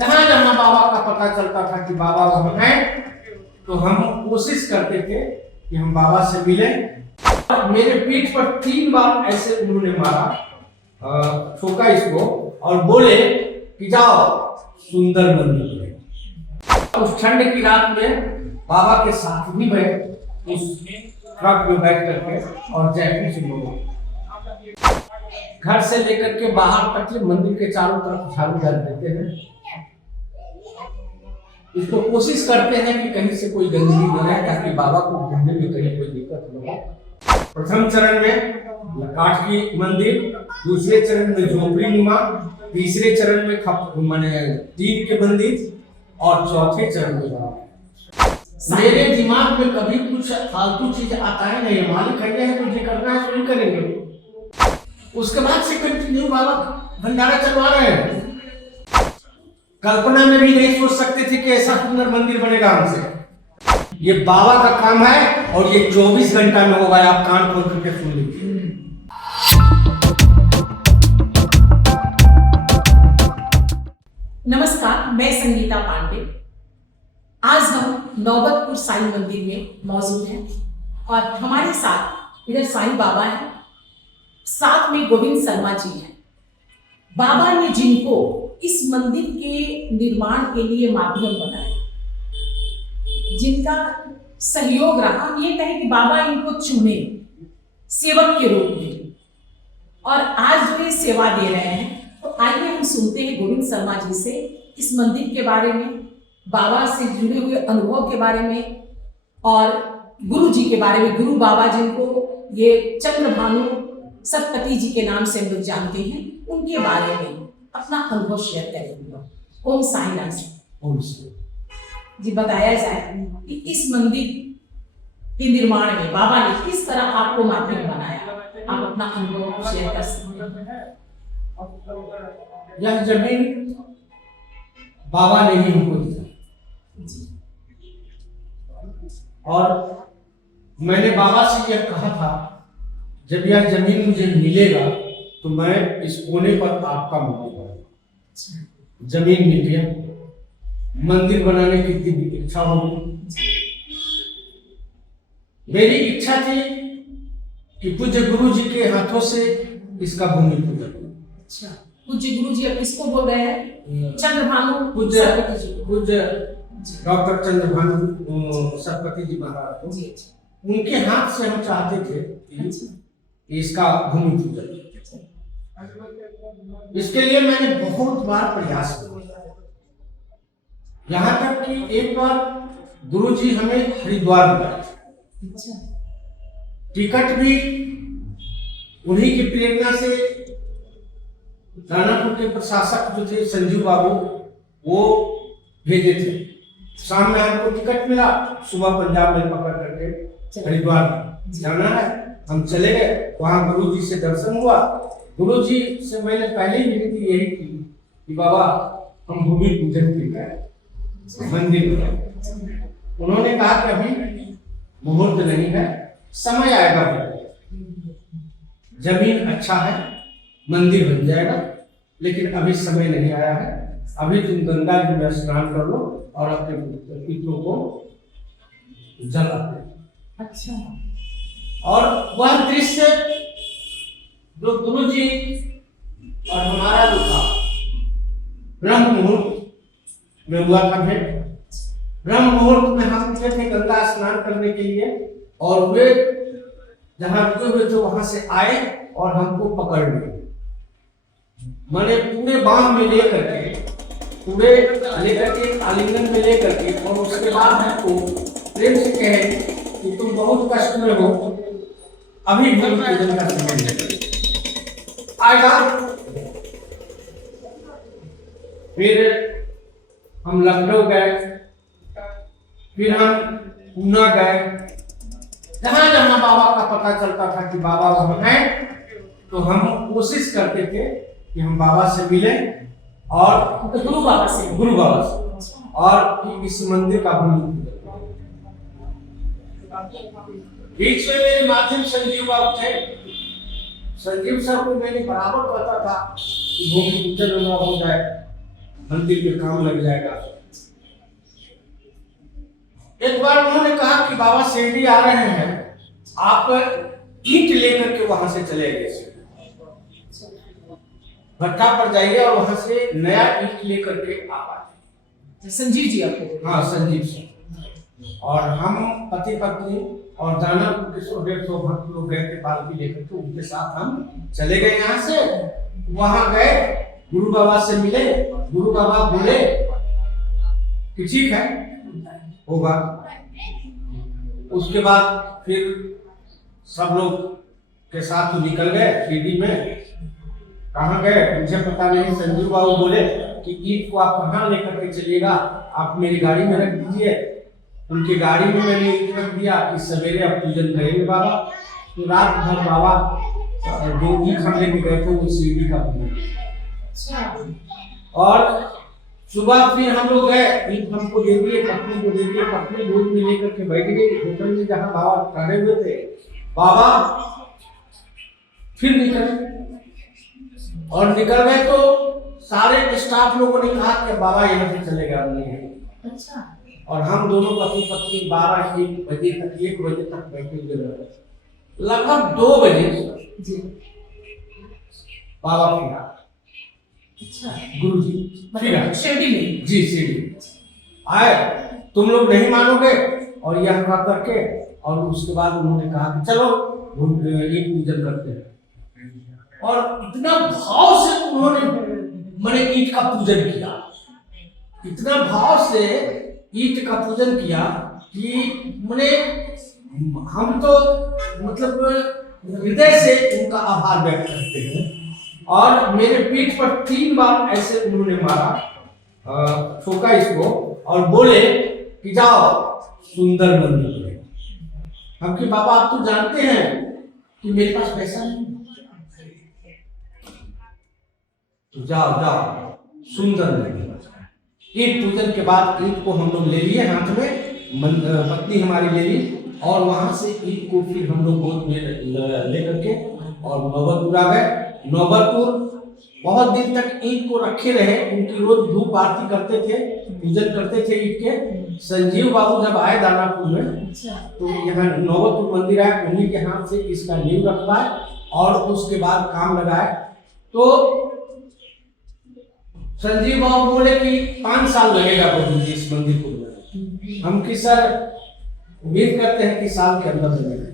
जहां जहां बाबा का पता चलता था कि बाबा वहां है, तो हम कोशिश करते थे कि हम बाबा से मिलें। मेरे पीठ पर 3 बार ऐसे उन्होंने मारा, ठोका इसको और बोले कि जाओ सुंदर मंदिर में। उस ठंड की रात में बाबा के साथ भी बैठ उस ट्रक में बैठ करके और जयपुर से लोग घर से लेकर के बाहर तक के मंदिर के चारों तरफ झाड़ू डाल देते हैं। इसको कोशिश करते हैं कि कहीं से कोई गंदगी न रहे, ताकि बाबा को घूमने में कहीं कोई दिक्कत न हो। प्रथम चरण में काठ की मंदिर, दूसरे चरण में झोपड़ी नुमा, तीसरे चरण में माने टीन के मंदिर और चौथे चरण में बाबा। मेरे दिमाग में कभी कुछ फालतू चीज आता है नहीं, मालिक कहते हैं तुझे करना है तो करेंगे। उसके बाद से कंटिन्यू बाबा भंडारा चलवा रहे हैं। कल्पना में भी नहीं सोच सकते थे कि ऐसा सुंदर मंदिर बनेगा हमसे। ये बाबा का काम है और ये 24 घंटा में होगा। आप कान खोल करके सुन लीजिए। नमस्कार, मैं संगीता पांडे। आज हम नौबतपुर साईं मंदिर में मौजूद हैं और हमारे साथ इधर साईं बाबा हैं, साथ में गोविंद शर्मा जी हैं। बाबा ने जिनको इस मंदिर के निर्माण के लिए माध्यम बनाया, जिनका सहयोग रहा, ये कहे कि बाबा इनको चुने सेवक के रूप में और आज जो ये सेवा दे रहे हैं। तो आइए हम सुनते हैं गोविंद शर्मा जी से इस मंदिर के बारे में, बाबा से जुड़े हुए अनुभव के बारे में और गुरु जी के बारे में। गुरु बाबा जिनको ये चंद्रभानु सतपति जी के नाम से हम लोग जानते हैं, उनके बारे में अपना अनुभव शेयर करेंगे। ओम साईं नाम जी बताया जाए कि इस मंदिर के निर्माण में बाबा ने किस तरह आपको माध्यम बनाया, आप अपना अनुभव शेयर कर सकते हैं। यह जमीन बाबा ने ही हमको दी और मैंने बाबा से यह कहा था, जब यह जमीन मुझे मिलेगा तो मैं इस कोने पर आपका मंदिर बनाऊंगा। जमीन मिल गया, मंदिर बनाने की दिव्य इच्छा होगी। मेरी इच्छा थी कि पूज्य गुरु जी के हाथों से इसका भूमि पूजन। अच्छा, पूज्य गुरु जी अब किसको बोल रहे हैं? चंद्रभानु पूज्य डॉक्टर चंद्रभानु सतपति जी महाराज को, उनके हाथ से हम चाहते थे कि इसका भूमि पूजन। इसके लिए मैंने बहुत बार प्रयास किया, यहाँ तक कि एक बार गुरुजी हमें हरिद्वार बुलाए। टिकट भी उन्हीं की प्रेरणा से दानापुर के प्रशासक जो थे संजीव बाबू, वो भेजे थे। शाम में हमको टिकट मिला, सुबह पंजाब में पकड़ करके हरिद्वार जाना है। हम चले गए, वहां गुरुजी से दर्शन हुआ। गुरुजी से मैंने पहले ही विनती यही की कि बाबा हम भूमि पूजन के लिए मंदिर में। उन्होंने कहा कि अभी मुहूर्त नहीं है, समय आएगा, जमीन अच्छा है, मंदिर बन जाएगा, लेकिन अभी समय नहीं आया है। अभी तुम गंगा जी में स्नान कर लो और अपने पितरों को जला दो। अच्छा। और वह दृश्य जो गुरु जी और हमारा जो था, ब्रह्म मुहूर्त में हुआ था भेंट। ब्रह्म मुहूर्त में हम उठे थे गंगा स्नान करने के लिए और वे जहां रुके हुए थे वहां से आए और हमको पकड़ लिए। मैंने पूरे बांह में लेकर के, पूरे लेकर के आलिंगन में लेकर के, और उसके बाद हमको प्रेम से कहे कि तुम बहुत कष्ट में हो, अभी भूमि पूजन का समय आएगा। फिर हम लखनऊ गए, फिर हम पूना गए। जहां जहां बाबा का पता चलता था कि बाबा वहां है, तो हम कोशिश करते थे कि हम बाबा से मिलें और गुरु बाबा से और इस मंदिर का भूमि पूजन। बीच में मेरे माध्यम संजीव बाबू थे। संजीव सर को मैंने बराबर पता था कि भूमि पूजन न हो जाए, मंदिर में काम लग जाएगा। एक बार उन्होंने कहा कि बाबा शिरडी आ रहे हैं, आप ईंट लेकर के वहां से चले गए, भट्टा पर जाइए और वहां से नया ईंट लेकर के आप आए। संजीव जी आपको? हाँ, संजीव जी। और हम पति पत्नी और दानापुर के 100-150 भक्त लोग गए थे पालकी लेकर के, उनके साथ हम चले गए यहाँ से। वहां गए, गुरु बाबा से मिले। गुरु बाबा बोले कि ठीक है, होगा। उसके बाद फिर सब लोग के साथ निकल गए शिरडी में। कहाँ गए मुझे पता नहीं। संजीव बाबू बोले कि ईंट को आप कहाँ लेकर के चलिएगा, आप मेरी गाड़ी में रख दीजिए। उनकी गाड़ी में मैंने ईंट रख दिया कि सवेरे आप पूजन करेंगे बाबा। तो रात भर बाबा जो ईंट हम लेके गए थे वो शिरडी का पूजन। और सुबह फिर हम लोग गए, ईंट हमको दे दिए, पत्नी को दे दिए। पत्नी दूध में लेकर के बैठ गई होटल में जहाँ बाबा खड़े हुए थे। बाबा फिर निकले और निकल गए तो सारे स्टाफ लोगों ने कहा कि बाबा यहाँ से चलेगा नहीं है। अच्छा। और हम दोनों पति पत्नी 12-1 बजे तक 1 बजे तक बैठे हुए रहे। लगभग 2 बजे जी बाबा फिर अच्छा गुरु जी फिर शिरडी में? जी शिरडी आए। तुम लोग नहीं मानोगे। और यह कहा करके और उसके बाद उन्होंने कहा कि चलो एक पूजन करते हैं। और इतना भाव से उन्होंने मैंने ईंट का पूजन किया, इतना भाव से ईंट का पूजन किया कि मैंने हम तो मतलब हृदय से उनका आभार व्यक्त करते हैं। और मेरे पीठ पर 3 बार ऐसे उन्होंने मारा, ठोका इसको और बोले कि जाओ सुंदर मंदिर में। हम कि बाबा आप तो जानते हैं कि मेरे पास पैसा नहीं, तो जाओ जाओ सुंदर मंदिर। ईंट पूजन के बाद ईंट को हम लोग ले लिए हाथ में, पत्नी हमारी ले ली। और वहां से ईंट को फिर हम लोग गोद में लेकर के और नौबतपुर आ गए। नौबतपुर बहुत दिन तक ईंट को रखे रहे, उनकी रोज धूप आरती करते थे, पूजन करते थे ईंट के। संजीव बाबू जब आए दानापुर में तो यहाँ नौबतपुर मंदिर आए, उन्हीं के हाथ से इसका नींव रखवाए और उसके बाद काम लगाए। तो संजीव बाबू बोले कि 5 साल लगेगा प्रभु जी इस मंदिर को बनाने। हम कि सर उम्मीद करते हैं कि साल के अंदर बनेगा।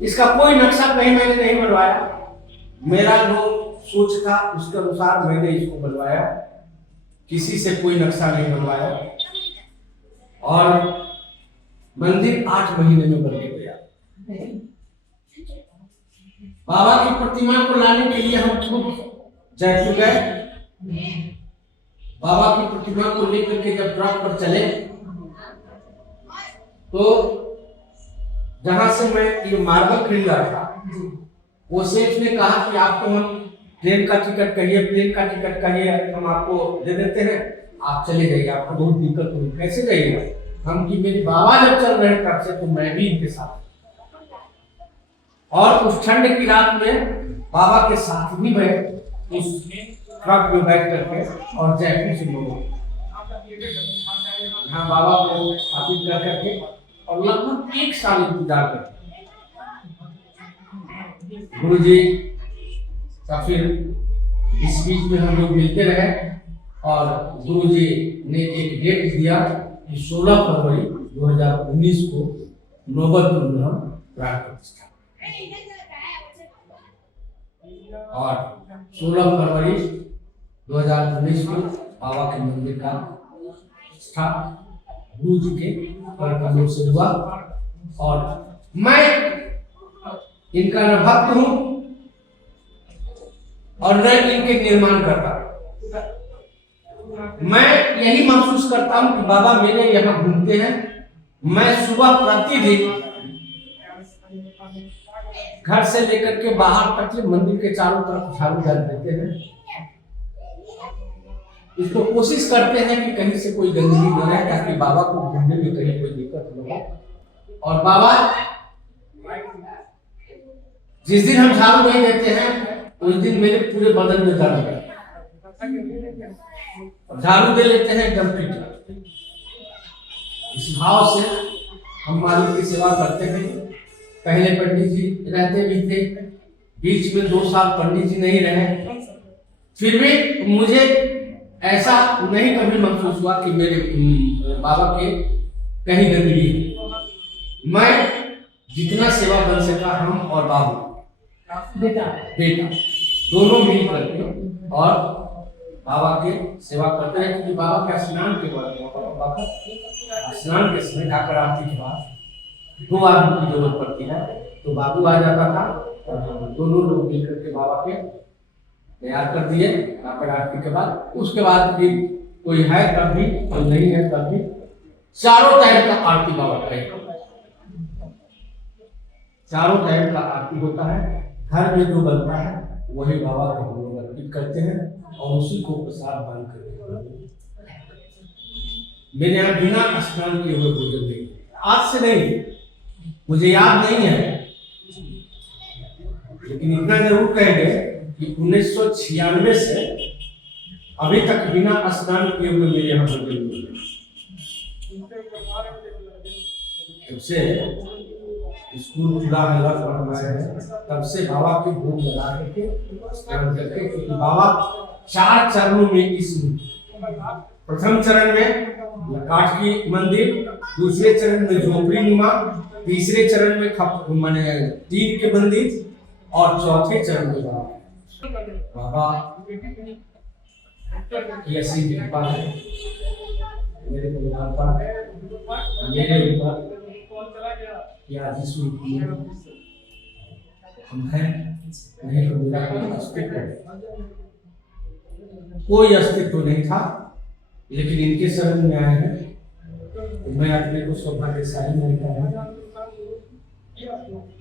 इसका कोई नक्शा कहीं मैंने नहीं बनवाया, मेरा जो सोच था उसके अनुसार मैंने इसको बनवाया, किसी से कोई नक्शा नहीं बनवाया। और मंदिर 8 महीने में बन गया। बाबा की प्रतिमा को लाने के लिए हम खुद जयपुर गए। बाबा की प्रतिमा को लेकर के जब ट्रक पर चले तो जहां से मैं ये मार्बल खरीदा था वो सेठ ने कहा कि आपको हम ट्रेन का टिकट कहिए, प्लेन का टिकट कहिए, हम आपको दे देते हैं, आप चले जाइए, आपको बहुत दिक्कत होगी। कैसे जाइएगा? हम कि मेरे बाबा जब चल रहे ट्रक से तो मैं भी इनके साथ। और उस ठंड की रात में बाबा के साथ भी मैं उस ट्रक में बैठ करके और जयपुर से लोगों यहाँ बाबा को स्थापित कर करके और लगभग 1 साल इंतजार करते। गुरु जी का फिर इस बीच में हम लोग मिलते रहे और गुरु जी ने एक डेट दिया कि 16 फरवरी 2019 को नौबतपुर में हम प्राण प्रतिष्ठा और 16 फरवरी 2019 को बाबा के मंदिर का प्रतिष्ठा गुरु जी के कमलों से हुआ। और मैं इनका न भक्त हूं और न इनके निर्माण करता। मैं यही महसूस करता हूं कि बाबा मेरे यहाँ घूमते हैं। मैं सुबह प्रतिदिन घर से लेकर के बाहर तक मंदिर के चारों तरफ झाड़ू डाल देते हैं। इसको कोशिश करते हैं कि कहीं से कोई गंदगी न रहे ताकि बाबा को घूमने में कहीं कोई दिक्कत न हो। और बाबा जिस दिन हम झाड़ू नहीं देते हैं उस दिन मेरे पूरे बदन में दर्द है। झाड़ू दे लेते हैं एकदम पीटा। इस भाव से हम मालिक की सेवा करते हैं। पहले पंडित जी रहते भी थे, बीच में 2 साल पंडित जी नहीं रहे, फिर भी मुझे ऐसा नहीं कभी महसूस हुआ कि मेरे बाबा के कहीं गंदगी है। मैं जितना सेवा बन सका, हम और बाबू बेटा दोनों मिल करके और बाबा के सेवा करते हैं। क्योंकि बाबा के स्नान के बाद स्नान के समय जाकर आरती के बाद 2 आदमी की जरूरत पड़ती है, तो बाबू आ जाता था और हम दोनों लोग मिलकर के बाबा के तैयार कर दिए। जाकर आरती के बाद उसके बाद फिर कोई है तब भी, कोई नहीं है तब भी, चारों टाइम का आरती बाबा का, चारों टाइम का आरती होता है। घर में जो बनता है वही बाबा को हम लोग अर्पित करते हैं और उसी को प्रसाद मान करके मेरे यहाँ बिना स्नान किए हुए भोजन नहीं। आज से नहीं, मुझे याद नहीं है, लेकिन इतना जरूर कहेंगे कि 1996 से अभी तक बिना स्नान किए हुए मेरे यहाँ भोजन नहीं। जब से स्कूल खुला है तब से बाबा के भोग लगा करके स्नान करके, क्योंकि बाबा 4 चरणों में, इस प्रथम चरण में काठ की मंदिर, दूसरे चरण में झोपड़ी नुमा, तीसरे चरण में माने टीन के मंदिर और चौथे चरण में बाबा की असीम कृपा है मेरे ऊपर या जिसमें हम हैं, नहीं तो मेरा कोई अस्तित्व नहीं था, लेकिन इनके शरण में आए हैं तो मैं अपने को सौभाग्यशाली मानता हूँ।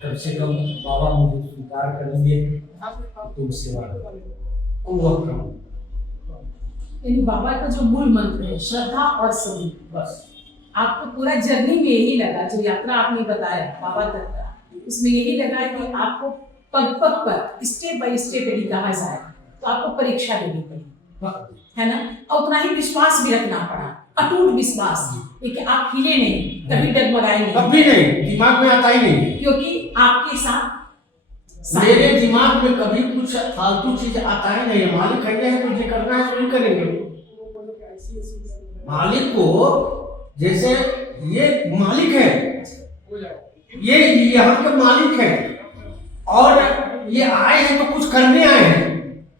कम से कम बाबा मुझे स्वीकार करेंगे, तुम सेवा करो, वह करो। बाबा का जो मूल मंत्र है श्रद्धा और सबूत, बस आपको पूरा जर्नी में यही लगा, जो यात्रा आपने बताया बाबा तक का, उसमें यही लगा कि आपको पग पग पर स्टेप बाय स्टेप यदि कहा जाए तो आपको परीक्षा देनी पड़ी, है ना, और उतना ही विश्वास भी रखना पड़ा, अटूट विश्वास, लेकिन आप हिले नहीं, कभी डगमगाए नहीं, कभी नहीं, दिमाग में आता ही नहीं, क्योंकि आपके साथ मेरे दिमाग में कभी कुछ फालतू चीज आता ही नहीं। मालिक कहते हैं तुझे करना है तो करेंगे। मालिक को जैसे ये मालिक है, ये यहाँ के मालिक है और ये आए हैं तो कुछ करने आए हैं,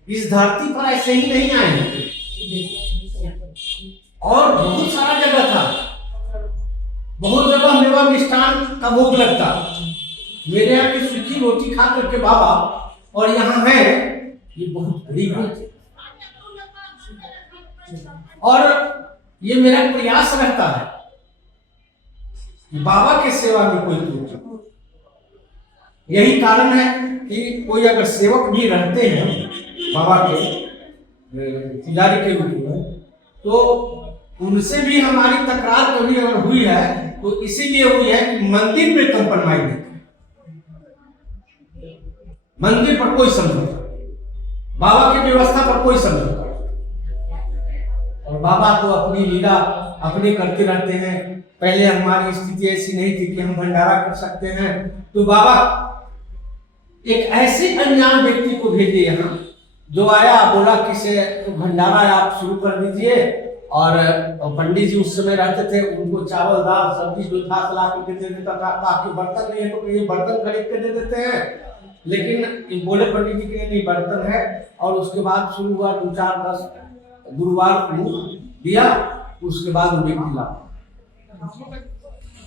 इस धरती पर ऐसे ही नहीं आए हैं। और बहुत सारा जगह था, बहुत जगह मेवा मिष्ठान का भोग लगता, मेरे यहाँ की सूखी रोटी खा करके बाबा और यहाँ है, ये बहुत बड़ी बात है। और ये मेरा प्रयास रहता है बाबा के सेवा में कोई त्रुटि। यही कारण है कि कोई अगर सेवक भी रहते हैं बाबा के पुजारी के रूप में, तो उनसे भी हमारी तकरार कभी अगर हुई है तो इसीलिए हुई है कि मंदिर में कंप्रोमाइज नहीं, मंदिर पर कोई समझौता, बाबा की व्यवस्था पर कोई समझौता। और बाबा तो अपनी लीला अपने करते रहते हैं। पहले हमारी स्थिति ऐसी नहीं थी कि हम भंडारा कर सकते हैं, तो बाबा एक ऐसे अनजान व्यक्ति को भेजे यहाँ, जो आया बोला कि से तो भंडारा आप शुरू कर दीजिए। और पंडित जी उस समय रहते थे, उनको चावल दाल सब्जी जो था ला करके दे देता था। आपके बर्तन नहीं है तो ये बर्तन खरीद के दे देते हैं, लेकिन बोले पंडित जी के नहीं बर्तन है। और उसके बाद शुरू हुआ 2-4-10 गुरुवार को दिया, उसके बाद उन्हें खिला,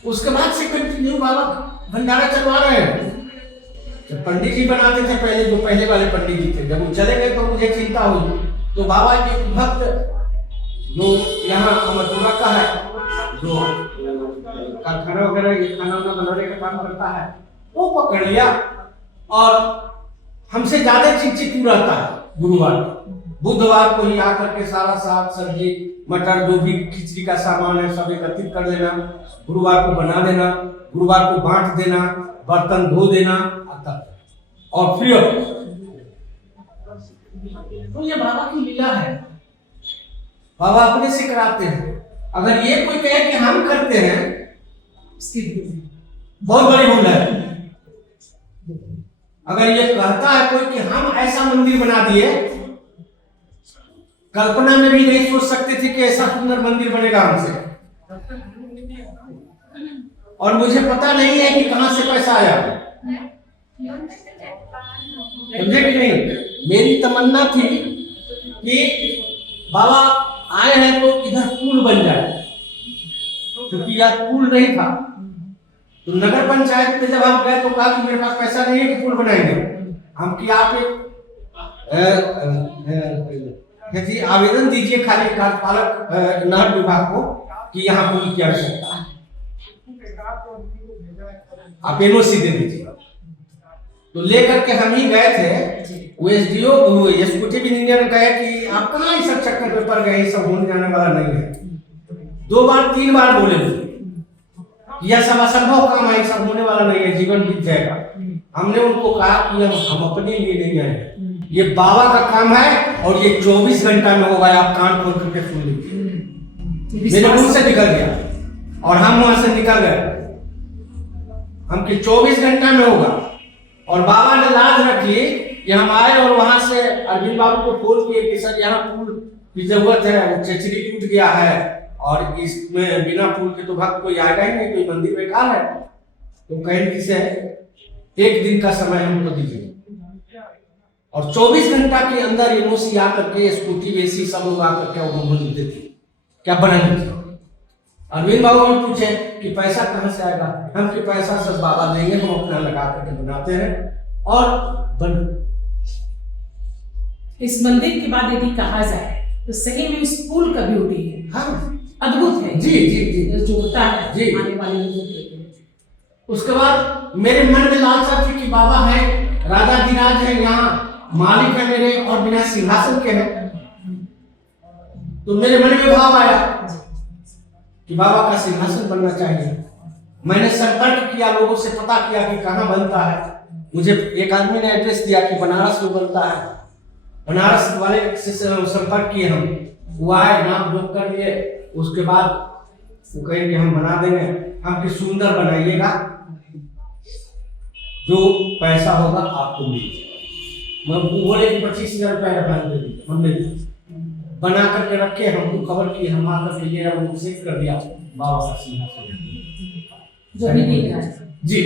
उसके बाद से कंटिन्यू बाबा भंडारा चलवा रहे हैं। जब पंडित जी बनाते थे पहले, जो पहले वाले पंडित जी थे, जब वो चले गए तो मुझे चिंता हुई। तो बाबा के भक्त जो यहाँ अमरपुरा का है, जो कारखाना वगैरह ये खाना वाना बनाने का काम करता है, वो पकड़ लिया और हमसे ज्यादा चिंतित रहता है। गुरुवार बुधवार को ही आकर के सारा साग सब्जी मटर जो भी खिचड़ी का सामान है सब एकत्रित कर लेना, गुरुवार को बना देना, गुरुवार को बांट देना, बर्तन धो देना और फ्री ऑफ। तो ये बाबा की लीला है। बाबा अपने से कराते हैं। अगर ये कोई कहे कि हम करते हैं, उसकी बहुत बड़ी भूल है। अगर ये कहता है कोई कि हम ऐसा मंदिर बना दिए, कल्पना में भी नहीं सोच सकते थे कि ऐसा सुंदर मंदिर बनेगा हमसे। और मुझे पता नहीं है कि कहां से पैसा आया, समझे कि नहीं। मेरी तमन्ना थी कि बाबा आए हैं तो इधर पुल बन जाए, क्योंकि यार पुल नहीं था। तो नगर पंचायत में जब हम गए तो कहा कि मेरे पास पैसा नहीं है कि पुल बनाएंगे हम, कि आप एक आवेदन दीजिए खाली कार्यपालक नहर विभाग को कि यहाँ पुल की आवश्यकता है, आप एनओसी दे दीजिए। तो लेकर के हम ही गए थे, वो एसडीओ एग्जीक्यूटिव इंजीनियर कहे कि आप कहाँ इस सब चक्कर में पड़ गए, सब होने जाने वाला नहीं है। 2 बार 3 बार बोले यह सब असंभव काम है, सब होने वाला नहीं है, जीवन बीत जाएगा। हमने उनको कहा कि हम अपने लिए नहीं आए, ये बाबा का काम है और ये 24 घंटा में होगा, आप कान खोल करके सुन लीजिए। मेरे मुंह से निकल गया और हम वहां से निकल गए, हम कि 24 घंटा में होगा। और बाबा ने लाज रखी कि हम आए और वहां से अरविंद बाबू को फोन किए कि सर यहाँ पुल की जरूरत है, चचरी टूट गया है और इसमें बिना पुल के तो भक्त कोई आएगा ही नहीं, कोई मंदिर बेकार है। तो कहें कि से 1 दिन का समय हमको दीजिए। और 24 घंटा के अंदर एनओसी आकर के स्कूटी एसी सब लोग आकर के वो मंदिर देते क्या बनाने। अरविंद बाबू ने पूछे कि पैसा कहाँ से आएगा, हम कि पैसा सब बाबा देंगे, हम अपना लगा करके बनाते हैं और बन। इस मंदिर के बाद यदि कहा जाए तो सही में इस पुल का ब्यूटी है, हाँ अद्भुत है। जी जी जी जोड़ता है जी आने वाले लोगों को। उसके बाद मेरे मन में लालसा थी कि बाबा है, राजाधिराज है, यहाँ मालिक है मेरे और बिना सिंहासन के हैं। तो मेरे मन में भाव आया कि बाबा का सिंहासन बनना चाहिए। मैंने संपर्क किया, लोगों से पता किया कि कहाँ बनता है। मुझे एक आदमी ने एड्रेस दिया कि बनारस में बनता है। बनारस वाले से संपर्क किए हम, वो आए, नाम जोड़ कर लिए। उसके बाद वो कहेंगे हम बना देंगे, हम कि सुंदर बनाइएगा, जो पैसा होगा आपको मिलेगा। मैं बोले कि 25,000 रुपया एडवांस दे दीजिए, हमने बना करके रखे। हमको खबर की, हम आकर के ये अभिषेक कर दिया बाबा का सिंहासन जो भी देख रहा है जी,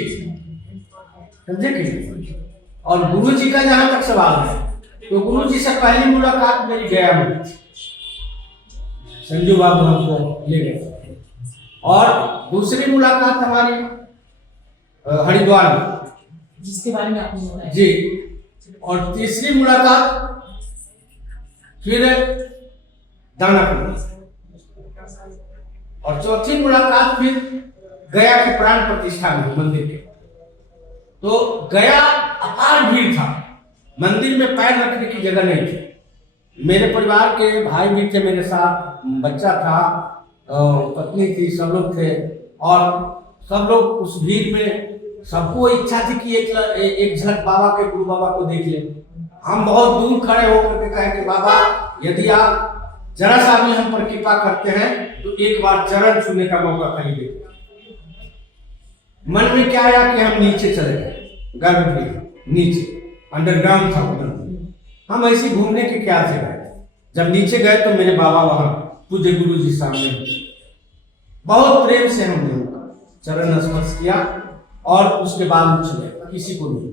समझे कि। और गुरु जी का जहां तक सवाल है, तो गुरु जी से पहली मुलाकात मेरी गया में, संजू बाबू हमको ले गए। और दूसरी मुलाकात हमारी हरिद्वार में, जिसके बारे में आपने बताया जी। और तीसरी मुलाकात फिर दानापुर, और चौथी मुलाकात फिर गया के प्राण प्रतिष्ठा में मंदिर के। तो गया अपार भीड़ था, मंदिर में पैर रखने की जगह नहीं थी। मेरे परिवार के भाई भी थे मेरे साथ, बच्चा था, पत्नी थी, सब लोग थे। और सब लोग उस भीड़ में, सबको इच्छा थी कि एक झलक बाबा के, गुरु बाबा को देख ले। हम बहुत दूर खड़े होकर के कहे कि बाबा यदि आप जरा सा भी हम पर कृपा करते हैं तो एक बार चरण छूने का मौका खरीदे। मन में क्या आया कि हम नीचे चले गए, गर्भगृह नीचे अंडरग्राउंड था उधर। हम ऐसे घूमने के क्या से गए। जब नीचे गए तो मेरे बाबा वहां पूज्य गुरु जी सामने, बहुत प्रेम से हमने उनका चरण स्पर्श किया और उसके बाद चले, किसी को नहीं।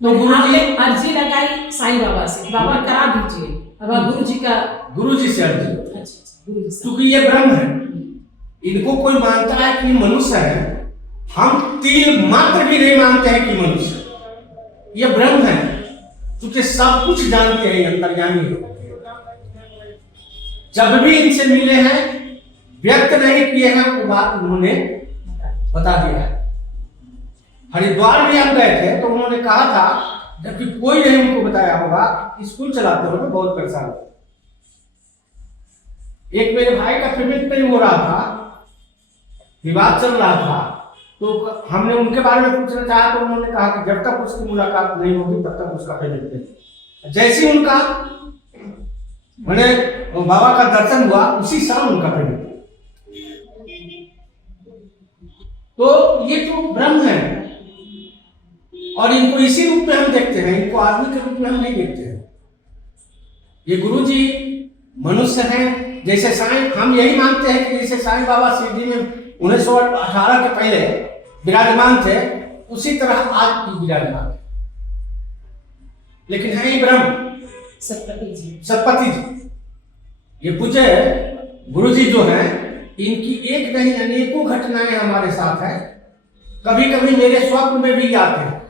तो गुरु जी अर्जी लगाई साईं बाबा से, बाबा करा दीजिए। अब गुरु जी से अर्जी, क्योंकि ये ब्रह्म है, इनको कोई मानता है कि मनुष्य है, हम तिल मात्र भी नहीं मानते हैं कि मनुष्य। ये ब्रह्म है, क्योंकि सब कुछ जानते हैं, अंतर्यामी है। जब भी इनसे मिले हैं, व्यक्त नहीं किए हैं, वो बात उन्होंने बता दिया है। हरिद्वार में हम गए थे तो उन्होंने कहा था, जबकि कोई नहीं उनको बताया होगा, स्कूल चलाते हो बहुत परेशान। एक मेरे भाई का पेमेंट नहीं हो रहा था, विवाद चल रहा था, तो हमने उनके बारे में पूछना चाहा तो उन्होंने कहा कि जब तक उसकी मुलाकात नहीं होगी तब तक उसका पेमेंट नहीं। जैसे उनका मैंने बाबा का दर्शन हुआ उसी साल उनका प्रकट। तो ये तो ब्रह्म है और इनको इसी रूप में हम देखते हैं, इनको आदमी के रूप में हम नहीं देखते हैं। ये गुरु जी मनुष्य हैं, जैसे साईं, हम यही मानते हैं कि जैसे साईं बाबा शिरडी में 1918 के पहले विराजमान थे, उसी तरह आज भी विराजमान है, लेकिन है ही ब्रह्म सतपति जी। ये पूज्य गुरु जी जो हैं, इनकी एक नहीं अनेकों घटनाएं हमारे साथ हैं। कभी कभी मेरे स्वप्न में भी आते हैं,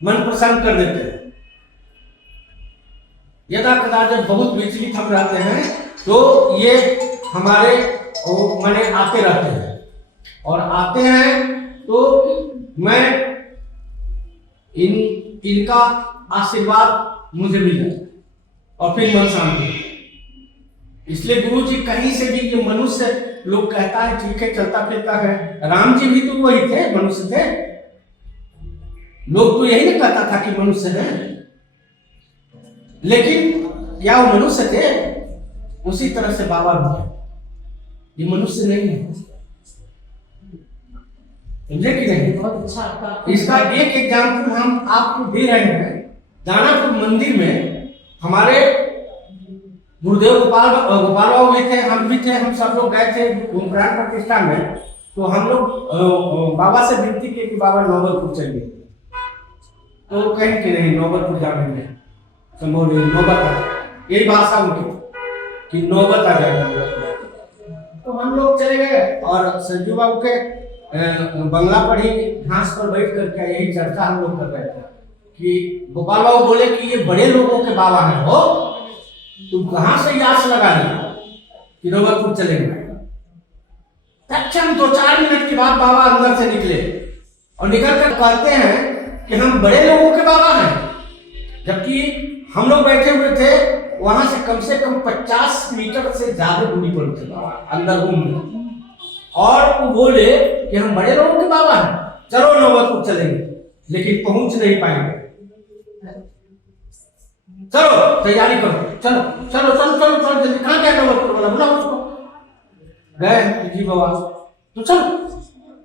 मन प्रसन्न कर देते हैं। यदा कदा जब बहुत विचलित हम रहते हैं तो ये हमारे माने आते रहते हैं, और आते हैं तो मैं इनका आशीर्वाद मुझे मिल जाए और फिर मन शांति। इसलिए गुरु जी कहीं से भी, ये मनुष्य लोग कहता है ठीक है चलता फिरता है, राम जी भी तो वही थे, मनुष्य थे। लोग तो यही नहीं कहता था कि मनुष्य है, लेकिन क्या वो मनुष्य थे? उसी तरह से बाबा भी है, ये मनुष्य नहीं है, समझे कि नहीं? बहुत अच्छा। इसका एक एग्जाम्पल हम आपको दे रहे हैं। दानापुर मंदिर में हमारे गुरुदेव गोपाल बाबू भी थे, हम भी थे, हम सब लोग गए थे प्राण प्रतिष्ठा में। तो हम लोग बाबा से विनती की कि बाबा नौबतपुर चलिए, तो कहें कि नहीं नौबतपुर जाने में संभव नहीं, नौबत, यही भाषा उनकी कि नौबत आ जाएगा। तो हम लोग चले गए और संजू बाबू के बंगला पर ही घास पर बैठ करके यही चर्चा हम लोग कर रहे थे कि गोपाल बाबू बोले कि ये बड़े लोगों के बाबा हैं, हो तुम कहां से यास लगा लिया कि नौबतपुर चलेंगे। तत्क्षण 2-4 मिनट के बाद बाबा अंदर से निकले और निकल कर कहते हैं कि हम बड़े लोगों के बाबा हैं, जबकि हम लोग बैठे हुए थे वहां से कम 50 मीटर से ज्यादा दूरी पर थे बाबा अंदर रूम में, और वो बोले कि हम बड़े लोगों के बाबा हैं, चलो नौबतपुर चलेंगे, लेकिन पहुंच नहीं पाएंगे। चलो तैयारी करो, चलो चलो चलो चलो चलो जल्दी, कहाँ गया नौबतपुर वाला, बुलाओ उसको। गए जी बाबा, तो चलो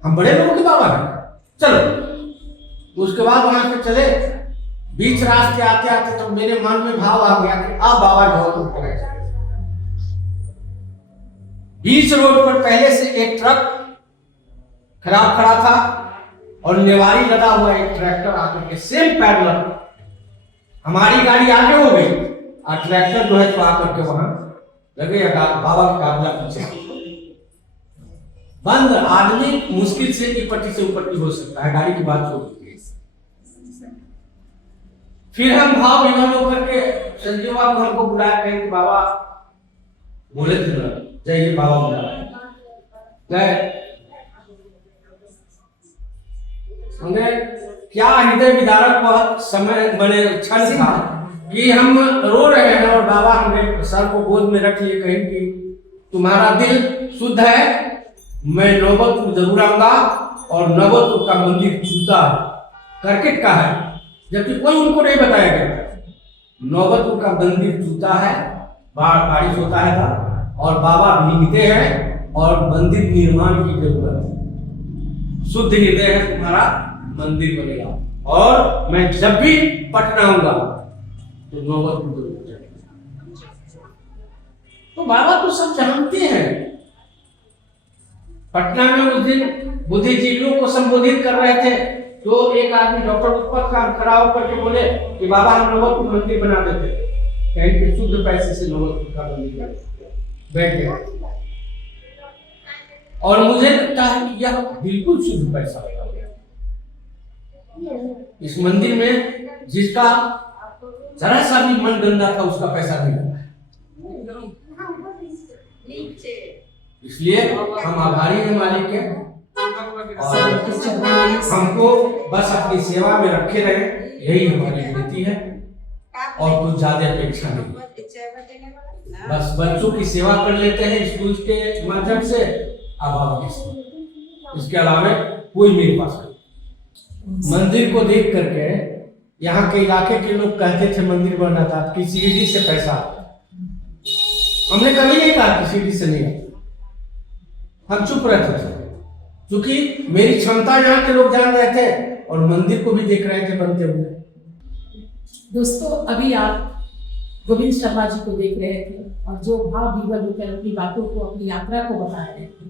हम बड़े लोगों के बाबा हैं, चलो। उसके बाद वहां से चले, बीच रास्ते आते आते तो मेरे मन में भाव आ गया कि अब बाबा नौबतपुर पहुंच गए। बीच रोड पर पहले से एक ट्रक खराब खड़ा था और नेवारी लगा हुआ एक ट्रैक्टर आकर के सेम पैडलर, हमारी गाड़ी आगे हो गई और ट्रैक्टर जो है तो आकर के वहां लगे, बाबा के काफिला पीछे बंद। आदमी मुश्किल से इपट्टी से उपट्टी हो सकता है, गाड़ी की बात छोड़ दीजिए। फिर हम भाव विमान होकर के संजीव बाबू हमको बुलाया, कहे कि बाबा बोले थे ना जाइए, बाबा बुला गए। हमें क्या हृदय विदारक वह समय बने क्षण था कि हम रो रहे हैं और बाबा हमें सर को गोद में रख लिए, कहें कि तुम्हारा दिल शुद्ध है, मैं नौबतपुर जरूर आऊंगा और नौबतपुर का मंदिर जूता करकेट का है, जबकि कोई उनको नहीं बताया गया। नौबतपुर का मंदिर जूता है, बारिश होता है था और बाबा भीगते हैं और मंदिर निर्माण की जरूरत है, शुद्ध हृदय है तुम्हारा, मंदिर बनेगा। और मैं जब भी पटना आऊंगा तो नौबतपुर जरूर जाएगा। तो बाबा तो सब जानते हैं। पटना में उस दिन बुद्धिजीवियों को संबोधित कर रहे थे तो एक आदमी डॉक्टर उत्पत का खड़ा होकर के बोले कि बाबा हम नौबतपुर मंदिर बना देते, कहीं कि शुद्ध पैसे से नौबतपुर का मंदिर बैठ गया। और मुझे लगता है कि यह बिल्कुल शुद्ध पैसा है। इस मंदिर में जिसका जरा सा भी मन गंदा था उसका पैसा नहीं लगा। इसलिए हम आभारी हैं मालिक के, और हमको बस अपनी सेवा में रखे रहे, यही हमारी विनती है और कुछ ज्यादा अपेक्षा नहीं। बस बच्चों की सेवा कर लेते हैं स्कूल के माध्यम से, अब इसके अलावा कोई मेरे पास नहीं। मंदिर को देख करके यहाँ के इलाके के लोग कहते थे मंदिर बना था कि सीढ़ी से पैसा आता है। हमने कभी नहीं कहा कि सीढ़ी से नहीं आता, हम चुप रहते थे क्योंकि मेरी क्षमता यहाँ के लोग जान रहे थे और मंदिर को भी देख रहे थे बनते हुए। दोस्तों, अभी आप गोविंद शर्मा जी को देख रहे थे और जो भाव विवल होकर अपनी बातों को, अपनी यात्रा को बता रहे थे।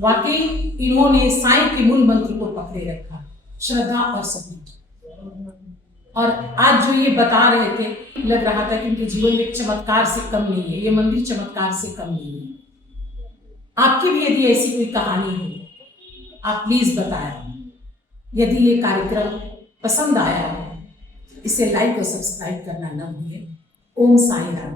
वाकई इन्होंने साईं के मूल मंत्र को पकड़े रखा, श्रद्धा और सपीठ। और आज जो ये बता रहे थे, लग रहा था कि उनके जीवन में चमत्कार से कम नहीं है, ये मंदिर चमत्कार से कम नहीं है। आपकी भी यदि ऐसी कोई कहानी हो, आप प्लीज बताएं। यदि ये कार्यक्रम पसंद आया हो, इसे लाइक और सब्सक्राइब करना न भूलें। ओम साईं राम।